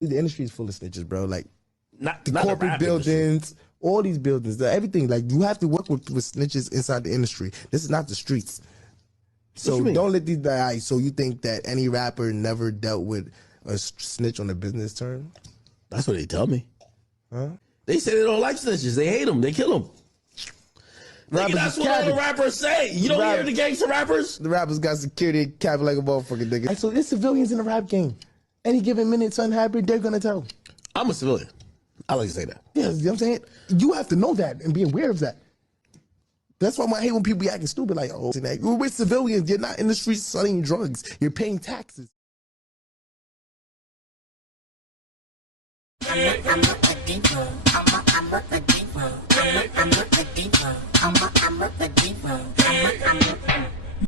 The industry is full of snitches, bro. Like Not the the corporate rap buildings, all these buildings, everything. Like you have to work with snitches inside the industry. This is not the streets. So don't let these die. So you think that any rapper never dealt with a snitch on a business term? That's what they tell me. Huh? They say they don't like snitches. They hate them. They kill them. Nigga, that's what all the rappers say. You don't hear the gangster rappers? The rappers got security capping like a motherfucking nigga. Like, so there's civilians in the rap game. Any given minute, something happen, they're gonna tell. I'm a civilian. I like to say that. Yeah, you know what I'm saying? You have to know that and be aware of that. That's why I hate when people be acting stupid like, oh, you're with civilians. You're not in the streets selling drugs. You're paying taxes.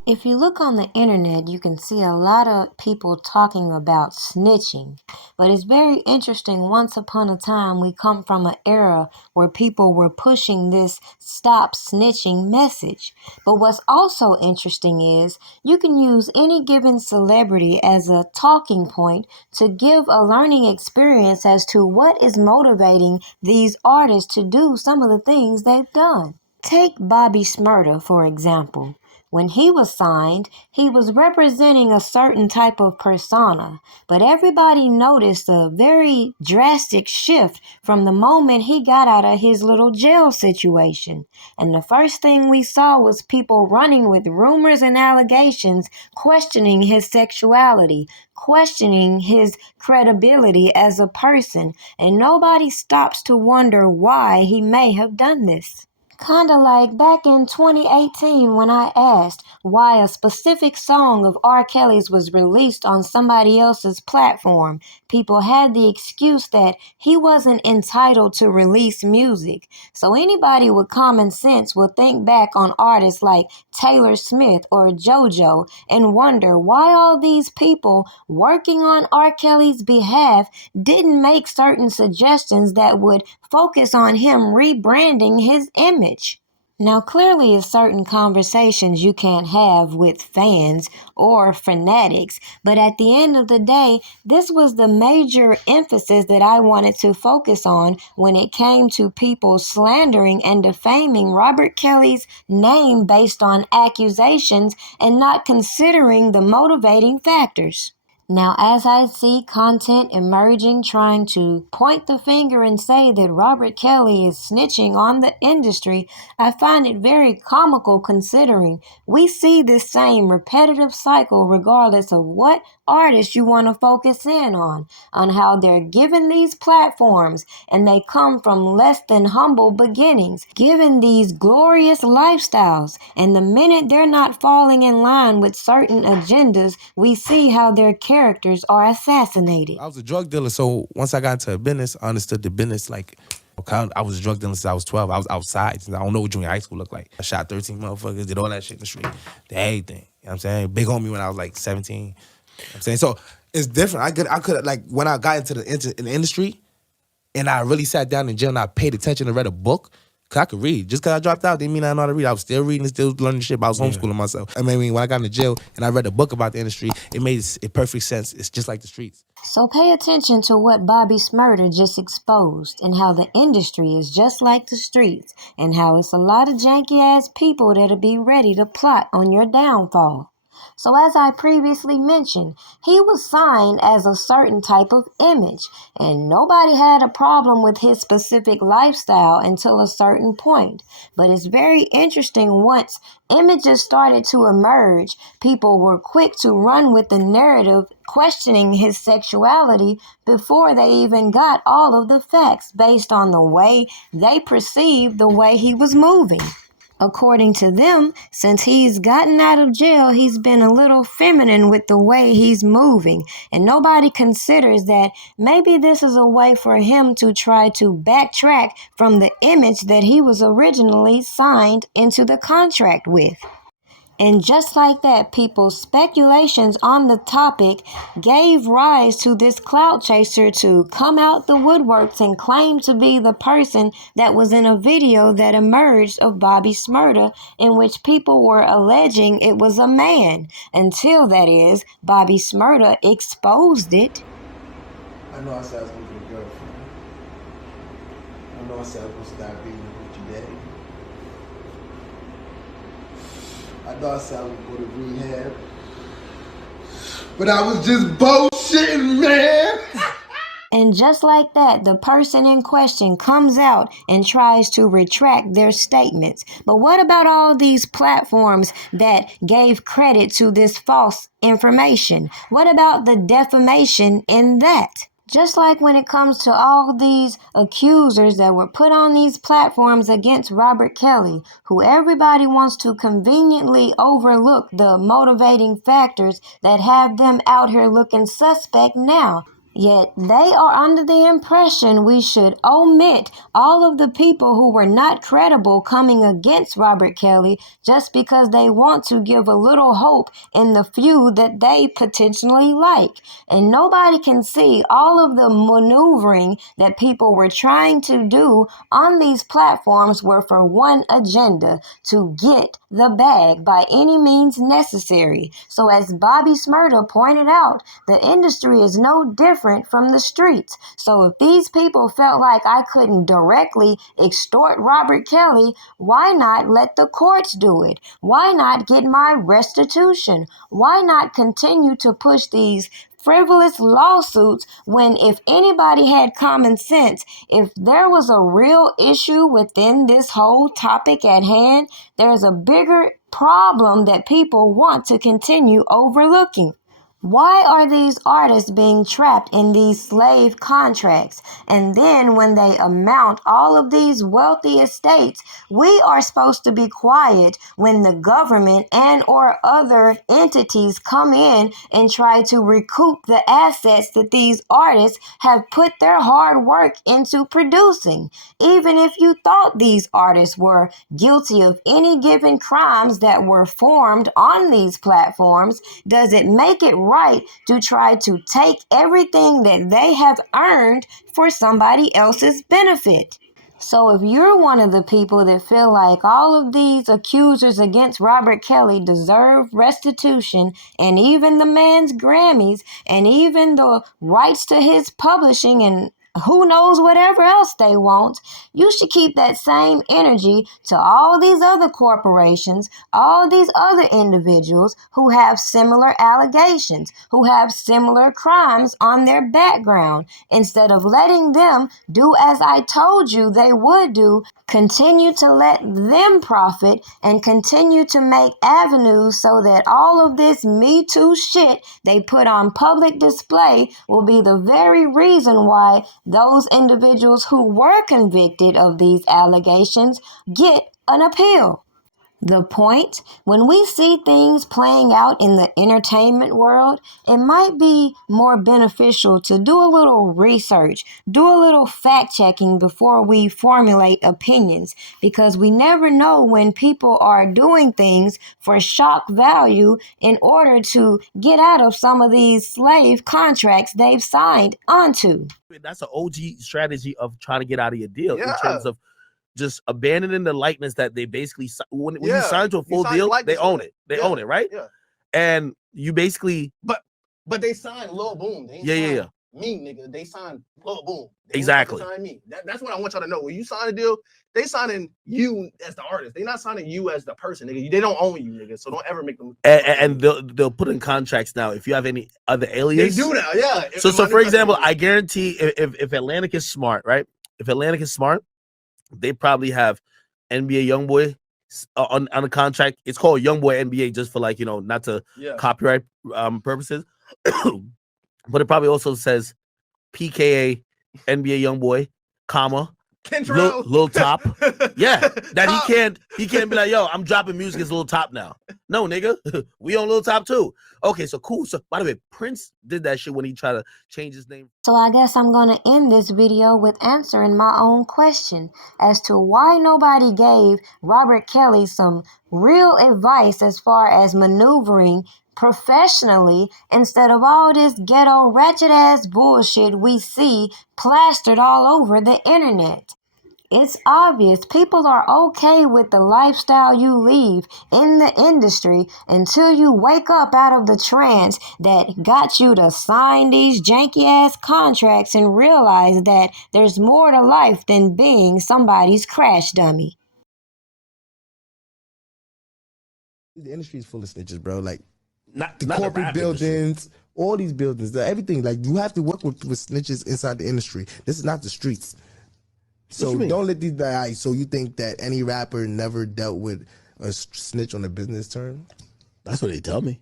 If you look on the internet, you can see a lot of people talking about snitching. But it's very interesting. Once upon a time, we come from an era where people were pushing this stop snitching message. But what's also interesting is you can use any given celebrity as a talking point to give a learning experience as to what is motivating these artists to do some of the things they've done. Take Bobby Shmurda, for example. When he was signed, he was representing a certain type of persona, but everybody noticed a very drastic shift from the moment he got out of his little jail situation. And the first thing we saw was people running with rumors and allegations, questioning his sexuality, questioning his credibility as a person, and nobody stops to wonder why he may have done this. Kinda like back in 2018 when I asked why a specific song of R. Kelly's was released on somebody else's platform. People had the excuse that he wasn't entitled to release music. So anybody with common sense will think back on artists like Taylor Smith or JoJo and wonder why all these people working on R. Kelly's behalf didn't make certain suggestions that would focus on him rebranding his image. Now, clearly, it's certain conversations you can't have with fans or fanatics, but at the end of the day, this was the major emphasis that I wanted to focus on when it came to people slandering and defaming Robert Kelly's name based on accusations and not considering the motivating factors. Now, as I see content emerging trying to point the finger and say that Robert Kelly is snitching on the industry, I find it very comical considering we see this same repetitive cycle regardless of what artist you want to focus in on how they're given these platforms and they come from less than humble beginnings, given these glorious lifestyles, and the minute they're not falling in line with certain agendas, we see how their characters are assassinated. I was a drug dealer, so once I got into a business, I understood the business. Like, I was a drug dealer since I was 12. I was outside. I don't know what junior high school looked like. I shot 13 motherfuckers, did all that shit in the street, did everything. You know what I'm saying? Big on me when I was like 17. You know what I'm saying? So it's different. I could like when I got into the industry and I really sat down in jail and I paid attention and read a book. Cause I could read. Just cause I dropped out didn't mean I know how to read. I was still reading and still learning shit, but I was homeschooling myself. I mean, when I got into jail and I read a book about the industry, it made perfect sense. It's just like the streets. So pay attention to what Bobby Shmurda just exposed and how the industry is just like the streets and how it's a lot of janky-ass people that'll be ready to plot on your downfall. So as I previously mentioned, he was signed as a certain type of image, and nobody had a problem with his specific lifestyle until a certain point. But it's very interesting once images started to emerge, people were quick to run with the narrative questioning his sexuality before they even got all of the facts based on the way they perceived the way he was moving. According to them, since he's gotten out of jail, he's been a little feminine with the way he's moving, and nobody considers that maybe this is a way for him to try to backtrack from the image that he was originally signed into the contract with. And just like that, people's speculations on the topic gave rise to this clout chaser to come out the woodworks and claim to be the person that was in a video that emerged of Bobby Shmurda, in which people were alleging it was a man, until, that is, Bobby Shmurda exposed it. I know I said I was going to get a girlfriend. I know I said I was going to start beating with your daddy. I know I said I was going to go to rehab. But I was just bullshitting, man. And just like that, the person in question comes out and tries to retract their statements. But what about all these platforms that gave credit to this false information? What about the defamation in that? Just like when it comes to all these accusers that were put on these platforms against Robert Kelly, who everybody wants to conveniently overlook the motivating factors that have them out here looking suspect now. Yet they are under the impression we should omit all of the people who were not credible coming against Robert Kelly just because they want to give a little hope in the few that they potentially like. And nobody can see all of the maneuvering that people were trying to do on these platforms were for one agenda: to get the bag by any means necessary. So as Bobby Shmurda pointed out, the industry is no different from the streets. So if these people felt like I couldn't directly extort Robert Kelly, why not let the courts do it? Why not get my restitution? Why not continue to push these frivolous lawsuits when, if anybody had common sense, if there was a real issue within this whole topic at hand, there's a bigger problem that people want to continue overlooking. Why are these artists being trapped in these slave contracts? And then when they amount all of these wealthy estates, we are supposed to be quiet when the government and or other entities come in and try to recoup the assets that these artists have put their hard work into producing. Even if you thought these artists were guilty of any given crimes that were formed on these platforms, does it make it right to try to take everything that they have earned for somebody else's benefit? So if you're one of the people that feel like all of these accusers against Robert Kelly deserve restitution, and even the man's Grammys, and even the rights to his publishing, and who knows whatever else they want, you should keep that same energy to all these other corporations, all these other individuals who have similar allegations, who have similar crimes on their background. Instead of letting them do as I told you they would do, continue to let them profit and continue to make avenues so that all of this Me Too shit they put on public display will be the very reason why those individuals who were convicted of these allegations get an appeal. The point, when we see things playing out in the entertainment world, it might be more beneficial to do a little research, do a little fact checking before we formulate opinions, because we never know when people are doing things for shock value in order to get out of some of these slave contracts they've signed onto. That's an OG strategy of trying to get out of your deal in terms of just abandoning the likeness that they basically, when you sign to a full deal, they own it. They own it, right? Yeah. And you basically, but they signed Lil Boom. They yeah. Me, nigga. They signed Lil Boom. They exactly. Signed me. That's what I want y'all to know. When you sign a deal, they signing you as the artist. They not signing you as the person, nigga. They don't own you, nigga. So don't ever make them. And they'll put in contracts now if you have any other alias. They do now, yeah. So for example, I guarantee if Atlantic is smart, right? If Atlantic is smart, they probably have NBA YoungBoy on a contract. It's called YoungBoy NBA just for not to copyright purposes. But it probably also says PKA NBA YoungBoy, comma, Lil Top. Yeah, that Top. He can't be like, yo, I'm dropping music as Lil Top now. No, nigga, we on Lil Top too. Okay, so cool. So by the way, Prince did that shit when he tried to change his name. So I guess I'm gonna end this video with answering my own question as to why nobody gave Robert Kelly some real advice as far as maneuvering professionally instead of all this ghetto ratchet ass bullshit we see plastered all over the internet. It's obvious people are okay with the lifestyle you leave in the industry until you wake up out of the trance that got you to sign these janky ass contracts and realize that there's more to life than being somebody's crash dummy. The industry is full of snitches, bro. Like Not the the corporate rap industry. buildings, all these buildings, everything. Like you have to work with snitches inside the industry. This is not the streets. So you mean? don't let these guys. So you think that any rapper never dealt with a snitch on a business term? That's what they tell me.